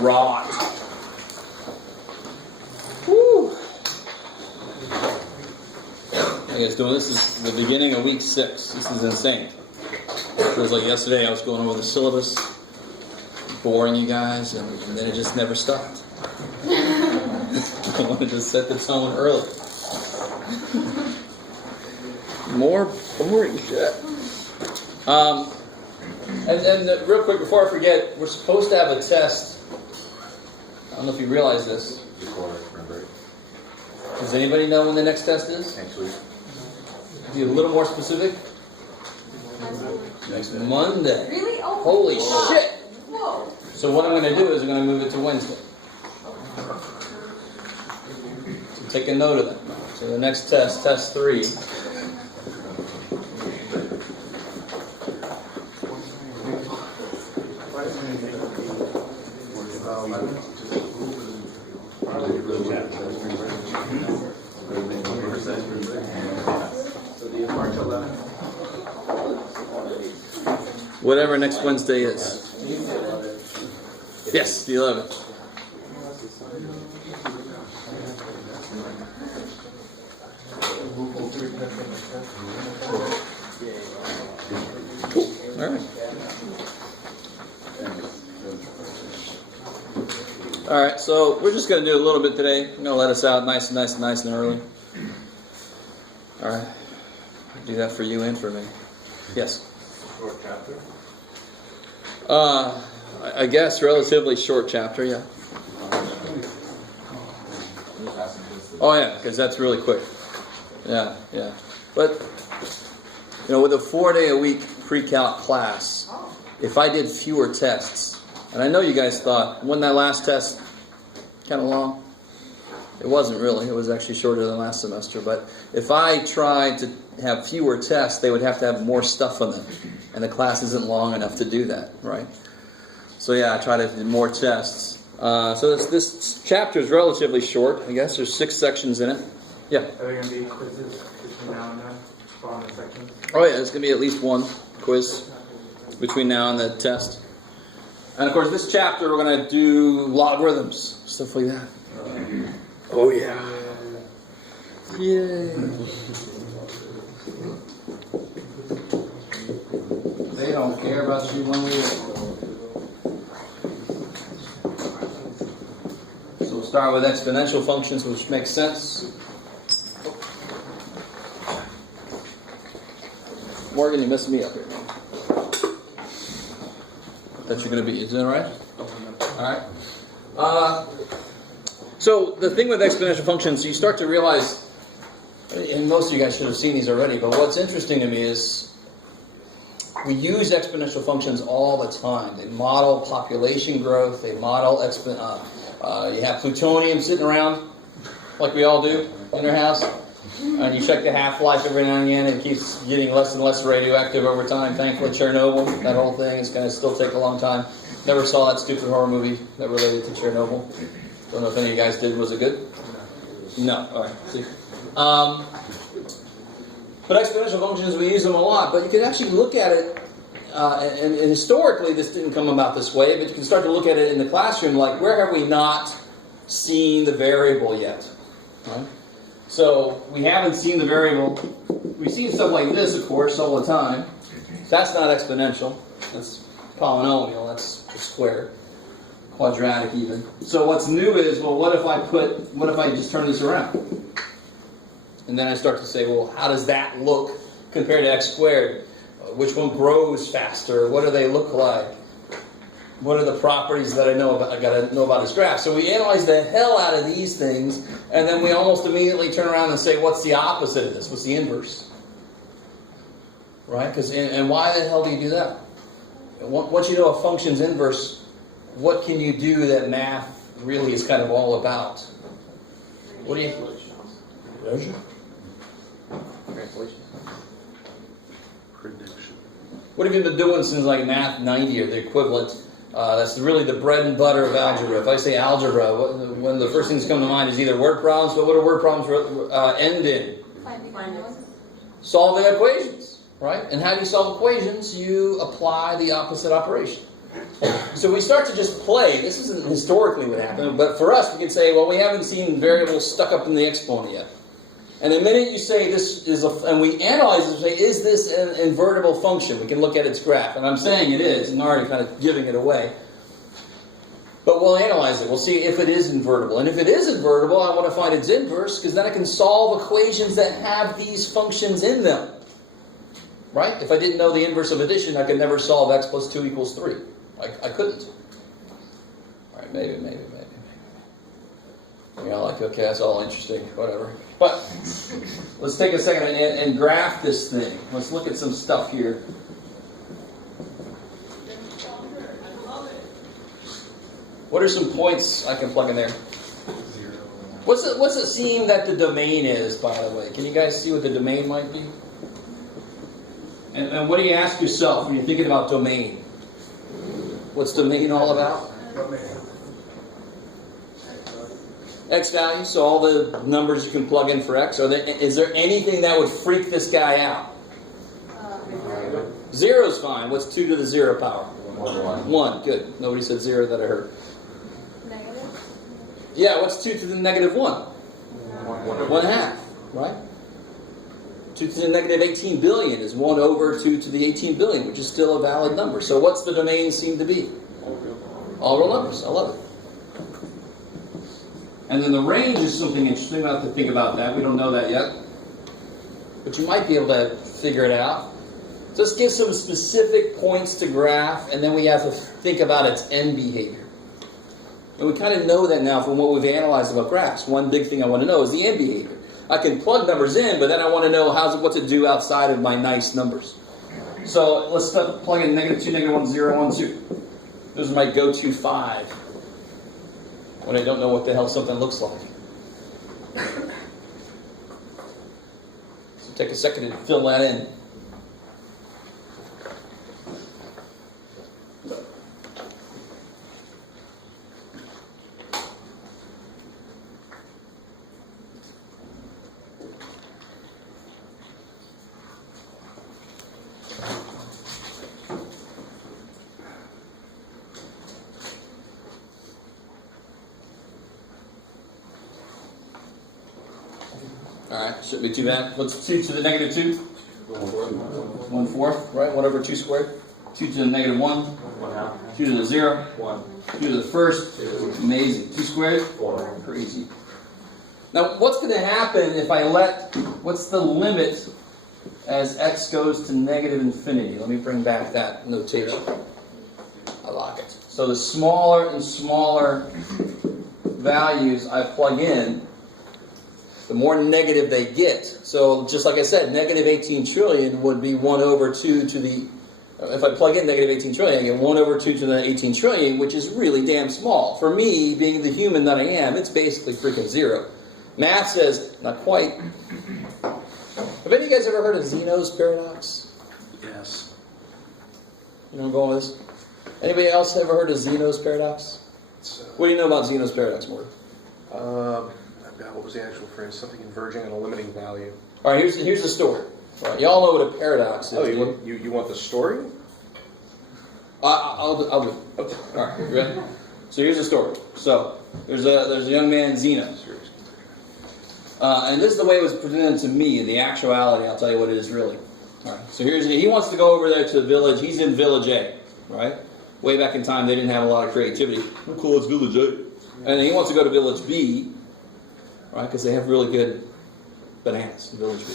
Right. Woo. How you guys doing? This is the beginning of week 6. This is insane. It was like yesterday I was going over the syllabus, boring you guys, and then it just never stopped. I wanted to set the tone early. More boring shit. And real quick, before I forget, we're supposed to have a test. I don't know if you realize this. Does anybody know when the next test is? Next week. Be a little more specific? Next Monday. Really? Oh, holy whoa. shit! Whoa. So what I'm going to do is I'm going to move it to Wednesday. So take a note of that. So the next test, test 3. Whatever next Wednesday is. Yes, the 11th. All right. All right, so we're just going to do a little bit today. I'm going to let us out nice and early. All right. I'll do that for you and for me. Yes? Short chapter? I guess relatively short chapter, yeah. Oh yeah, because that's really quick. Yeah. But, with a 4-day-a-week pre-calc class, if I did fewer tests, and I know you guys thought, wasn't that last test kind of long? It wasn't really. It was actually shorter than last semester. But if I tried to have fewer tests, they would have to have more stuff on them. And the class isn't long enough to do that, right? So yeah, I try to do more tests. So this chapter is relatively short, I guess. There's 6 sections in it. Yeah? Are there going to be quizzes between now and then on the sections? Oh yeah, there's going to be at least one quiz between now and the test. And of course, this chapter we're going to do logarithms, stuff like that. Oh yeah. Yay. They don't care about you one way. So we'll start with exponential functions, which makes sense. Morgan, you're messing me up here. That you're going to be. Is that right? All right. So the thing with exponential functions, you start to realize, and most of you guys should have seen these already, but what's interesting to me is we use exponential functions all the time. They model population growth. They model you have plutonium sitting around, like we all do in our house, and you check the half-life every now and again, and it keeps getting less and less radioactive over time. Thankfully, Chernobyl, that whole thing is going to still take a long time. Never saw that stupid horror movie that related to Chernobyl. Don't know if any of you guys did. Was it good? No. All right. See. But exponential functions, we use them a lot. But you can actually look at it, and historically this didn't come about this way, but you can start to look at it in the classroom, like where have we not seen the variable yet? Right? So we haven't seen the variable. We've seen stuff like this, of course, all the time. That's not exponential. That's polynomial. That's squared. Quadratic even. So what's new is, well, what if I just turn this around? And then I start to say, well, how does that look compared to x squared? Which one grows faster? What do they look like? What are the properties that I got to know about this graph? So we analyze the hell out of these things, and then we almost immediately turn around and say, what's the opposite of this? What's the inverse? Right? And why the hell do you do that? Once you know a function's inverse, what can you do that math really is kind of all about? What do you... Translation. Prediction. What have you been doing since like Math 90 or the equivalent? That's really the bread and butter of algebra. If I say algebra, one of the first things that come to mind is either word problems, but what do word problems end in? Solving equations, right? And how do you solve equations? You apply the opposite operation. So we start to just play. This isn't historically what happened, but for us, we can say, well, we haven't seen variables stuck up in the exponent yet. And the minute you say this is, and we analyze it and say, is this an invertible function? We can look at its graph. And I'm saying it is, and already kind of giving it away. But we'll analyze it. We'll see if it is invertible. And if it is invertible, I want to find its inverse, because then I can solve equations that have these functions in them. Right? If I didn't know the inverse of addition, I could never solve x plus 2 equals 3. I couldn't. All right, maybe. You know, like, okay, that's all interesting, whatever. But let's take a second and graph this thing. Let's look at some stuff here. What are some points I can plug in there? 0. What's it seem that the domain is, by the way? Can you guys see what the domain might be? And what do you ask yourself when you're thinking about domain? What's domain all about? X value, so all the numbers you can plug in for x. Is there anything that would freak this guy out? 0 is fine. What's 2 to the 0 power? 1. Good. Nobody said 0 that I heard. Negative? Yeah, what's 2 to the negative 1? 1/2, right? 2 to the negative 18 billion is 1 over 2 to the 18 billion, which is still a valid number. So what's the domain seem to be? All real numbers. I love it. And then the range is something interesting. We'll have to think about that. We don't know that yet. But you might be able to figure it out. So let's give some specific points to graph, and then we have to think about its end behavior. And we kind of know that now from what we've analyzed about graphs. One big thing I want to know is the end behavior. I can plug numbers in, but then I want to know what's it do outside of my nice numbers. So let's plug in -2, -1, 0, 1, 2. Those are my go-to 5 when I don't know what the hell something looks like. So take a second to fill that in. Alright, shouldn't be too bad. What's 2 to the negative 2? 1/4, right? 1 over 2 squared. 2 to the negative 1. 2 to the 0. 2 to the first. Amazing. 2 squared? 4. Crazy. Now, what's going to happen if I what's the limit as x goes to negative infinity? Let me bring back that notation. I like it. So the smaller and smaller values I plug in, the more negative they get. So just like I said, negative 18 trillion would be 1 over 2 to the, if I plug in negative 18 trillion, I get 1 over 2 to the 18 trillion, which is really damn small. For me, being the human that I am, it's basically freaking 0. Math says, not quite. Have any of you guys ever heard of Zeno's paradox? Yes. You know where I'm going with this? Anybody else ever heard of Zeno's paradox? What do you know about Zeno's paradox, Morgan? What was the actual phrase? Something converging on a limiting value. All right, here's the story. All right, y'all know what a paradox is. Oh, you want the story? I'll do it. Okay. All right, you ready? So here's the story. So there's a young man, Zeno. And this is the way it was presented to me. In the actuality, I'll tell you what it is really. All right. So he wants to go over there to the village. He's in Village A, right? Way back in time, they didn't have a lot of creativity. Oh, cool, it's Village A. And he wants to go to Village B, right? Because they have really good bananas in Village B.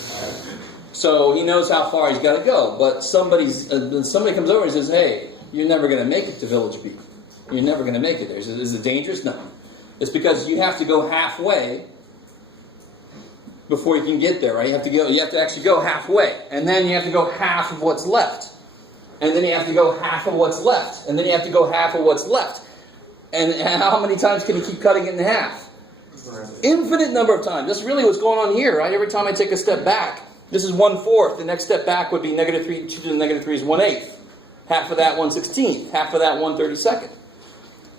So he knows how far he's got to go. But somebody comes over and says, "Hey, you're never going to make it to Village B. You're never going to make it there." He says, "Is it dangerous?" No. It's because you have to go halfway before you can get there, right? You have to actually go halfway. And then you have to go half of what's left. And then you have to go half of what's left. And then you have to go half of what's left. And how many times can you keep cutting it in half? Infinite number of times. That's really what's going on here, right? Every time I take a step back, this is 1/4. The next step back would be negative 3. 2 to the negative 3 is 1/8. Half of that 1/16. Half of that 1/32.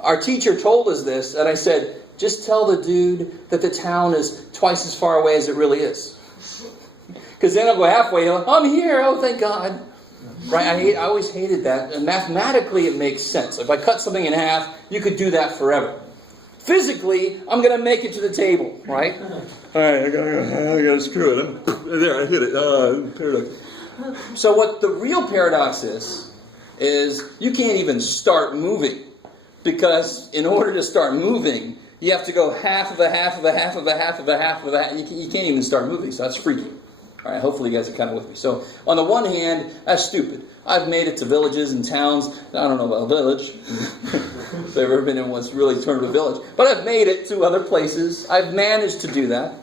Our teacher told us this, and I said, just tell the dude that the town is twice as far away as it really is. Because then I'll go halfway, I'm here, oh thank God. Right? I always hated that. And mathematically, it makes sense. If I cut something in half, you could do that forever. Physically, I'm going to make it to the table, right? All right, I got to screw it. There, I hit it. Paradox. So what the real paradox is you can't even start moving. Because in order to start moving, you have to go half of a half of a half of a half of a half of a half. You can't even start moving, so that's freaky. All right, hopefully you guys are kind of with me. So on the one hand, that's stupid. I've made it to villages and towns. I don't know about a village. If I've ever been in what's really turned a village. But I've made it to other places. I've managed to do that.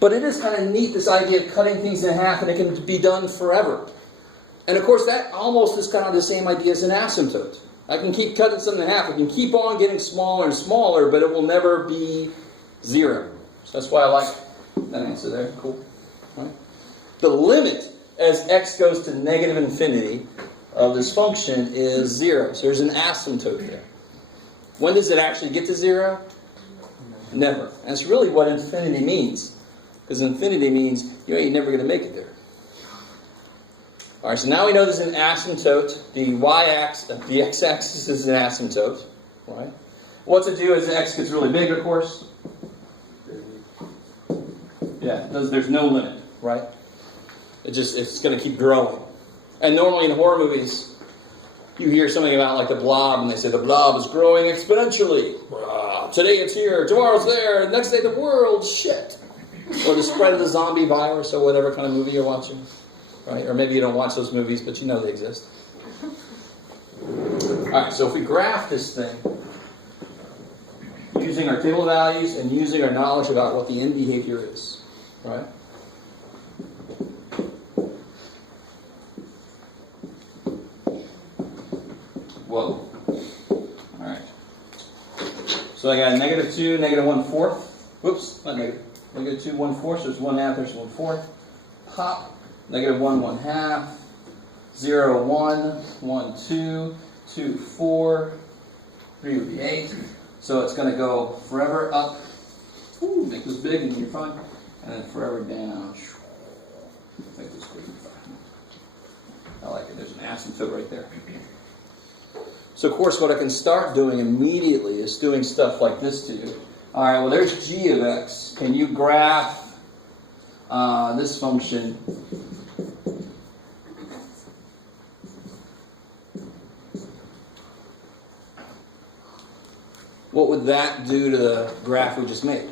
But it is kind of neat, this idea of cutting things in half, and it can be done forever. And of course, that almost is kind of the same idea as an asymptote. I can keep cutting something in half. I can keep on getting smaller and smaller, but it will never be zero. So that's why I like that answer there. Cool. Right? The limit as x goes to negative infinity of this function is 0. So there's an asymptote there. When does it actually get to 0? Never. And that's really what infinity means. Because infinity means you ain't never going to make it there. All right, so now we know there's an asymptote. The y-axis, the x-axis is an asymptote. Right? What to do as x gets really big, of course? Yeah, there's no limit, right? It's going to keep growing. And normally in horror movies, you hear something about like the blob, and they say the blob is growing exponentially. Today it's here, tomorrow's there, next day the world's shit. Or the spread of the zombie virus, or whatever kind of movie you're watching. Right? Or maybe you don't watch those movies, but you know they exist. Alright, so if we graph this thing, using our table values and using our knowledge about what the end behavior is, right? Whoa. Alright. So I got -2, -1/4. Whoops, not negative. -2, 1/4, so it's 1/2, there's 1/4. Pop. -1, 1/2. 0, 1, 1, 2, 2, 4. 3 would be 8. So it's going to go forever up. Ooh, make this big and you're fine. And then forever down. Make this big and fine. I like it. There's an asymptote right there. So, of course, what I can start doing immediately is doing stuff like this to you. All right, well, there's g of x. Can you graph this function? What would that do to the graph we just made?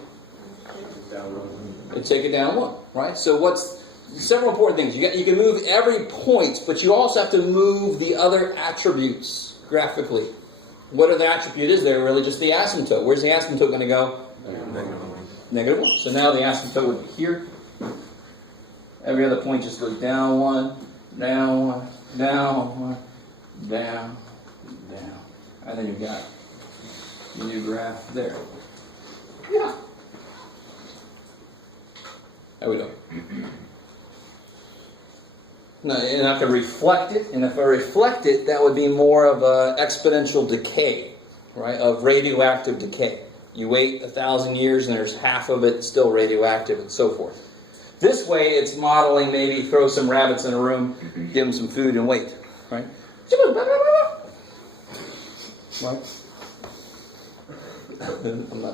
It'd take it down 1, right? So what's several important things. You can move every point, but you also have to move the other attributes graphically. What are the attribute is there? Really just the asymptote. Where's the asymptote going to go? -1. So now the asymptote would be here. Every other point just goes down 1, down 1, down 1, down, down. And then you've got your new graph there. Yeah. There we go. Now, and I can reflect it, and if I reflect it, that would be more of an exponential decay, right, of radioactive decay. You wait 1,000 years, and there's half of it still radioactive, and so forth. This way, it's modeling maybe throw some rabbits in a room, give them some food, and wait, right? Right?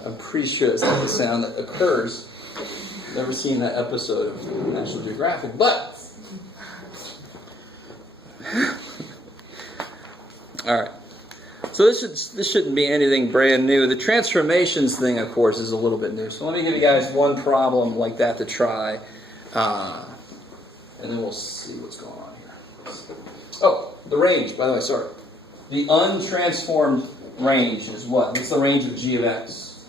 I'm pretty sure it's not the sound that occurs. Never seen that episode of National Geographic, but all right. So this shouldn't be anything brand new. The transformations thing, of course, is a little bit new. So let me give you guys one problem like that to try, and then we'll see what's going on here. Oh, the range. By the way, sorry. The untransformed range is what? What's the range of g of x?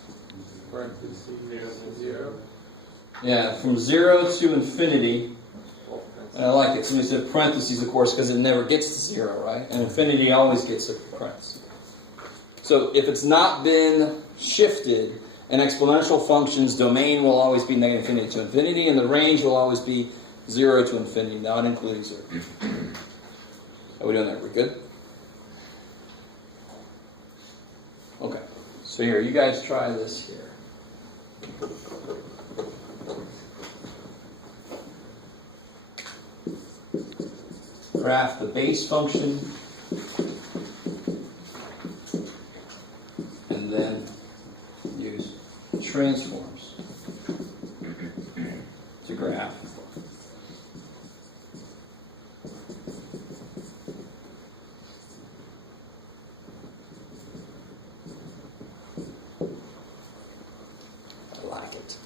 0 to 0. Yeah, from 0 to infinity. And I like it. Somebody said parentheses, of course, because it never gets to 0, right? And infinity always gets a parenthesis. So if it's not been shifted, an exponential function's domain will always be negative infinity to infinity, and the range will always be 0 to infinity, not including 0. How are we doing there? We good? Okay. So here, you guys try this here. graph the base function, and then use transforms to graph I like it.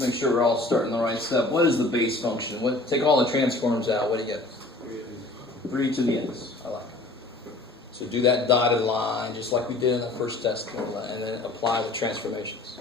Make sure we're all starting the right step. What is the base function? Take all the transforms out. What do you get? 3 to the x. I like it. So do that dotted line just like we did in the first test, and then apply the transformations.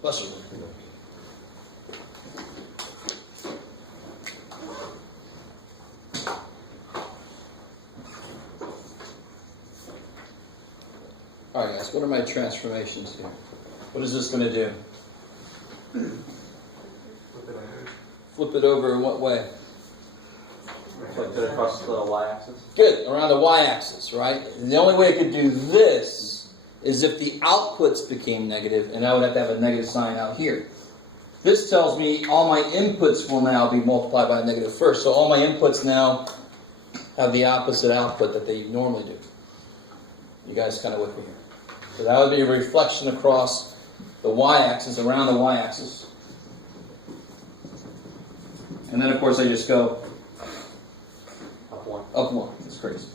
Bless you. All right, guys, what are my transformations here? What is this going to do? Flip it over in what way? Flip it across the y-axis. Good, around the y-axis, right? And the only way I could do this is if the outputs became negative, and I would have to have a negative sign out here. This tells me all my inputs will now be multiplied by a negative first. So all my inputs now have the opposite output that they normally do. You guys kind of with me here? So that would be a reflection across the y-axis, around the y-axis. And then, of course, I just go Up 1. up 1. That's crazy.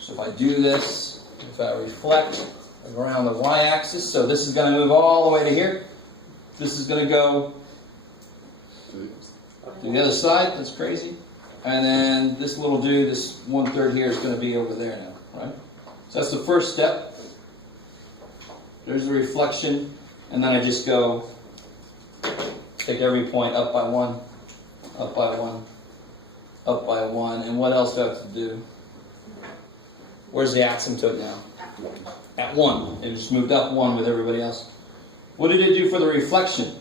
So if I do this, if I reflect around the y-axis, so this is going to move all the way to here. This is going to go to the other side. That's crazy. And then this little dude, this 1/3 here, is going to be over there now, right? So that's the first step. There's the reflection, and then I just go take every point up by 1, up by 1, up by 1, and what else do I have to do? Where's the asymptote now? At 1. It just moved up 1 with everybody else. What did it do for the reflection?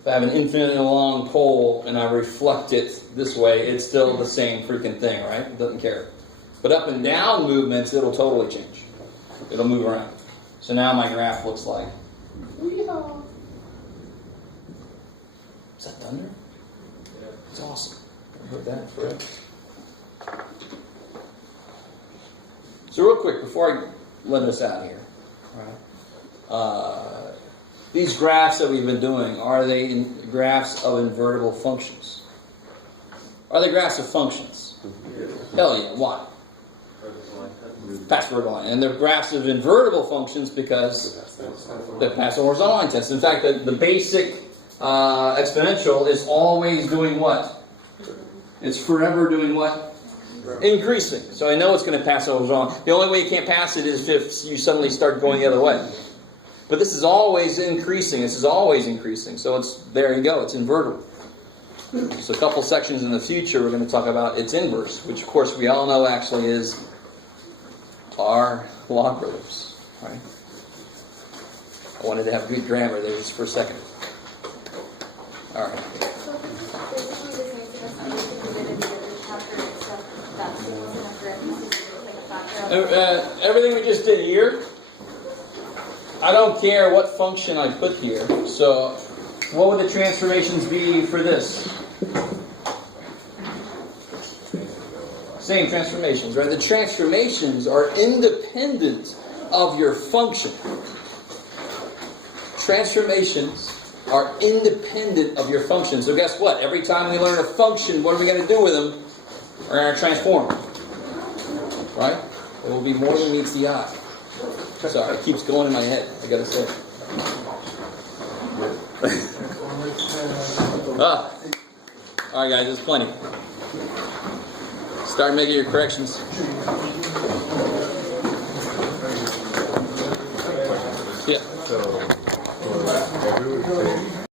If I have an infinitely long pole and I reflect it this way, it's still the same freaking thing, right? It doesn't care. But up and down movements, it'll totally change. It'll move around. So now my graph looks like... Is that thunder? It's awesome. I heard that forever. So real quick, before I let us out here, these graphs that we've been doing, are they graphs of invertible functions? Are they graphs of functions? Hell yeah, why? Pass vertical line. And they're graphs of invertible functions because they pass a horizontal line test. In fact, the basic exponential is always doing what? It's forever doing what? Increasing. So I know it's going to pass a horizontal. The only way you can't pass it is if you suddenly start going the other way. But this is always increasing. This is always increasing. So it's there you go. It's invertible. So a couple sections in the future we're going to talk about its inverse, which of course we all know actually is our logarithms. Right? I wanted to have good grammar there just for a second. All right. So basically this makes us understand the other chapter except that singles and differentials like a factor. Everything we just did here, I don't care what function I put here. So what would the transformations be for this? Same transformations, right? The transformations are independent of your function. Transformations are independent of your function. So guess what? Every time we learn a function, what are we going to do with them? We're going to transform them. Right? It will be more than meets the eye. Sorry, it keeps going in my head. I got to say. All right, guys, there's plenty. Start making your corrections. Yeah. So, every week,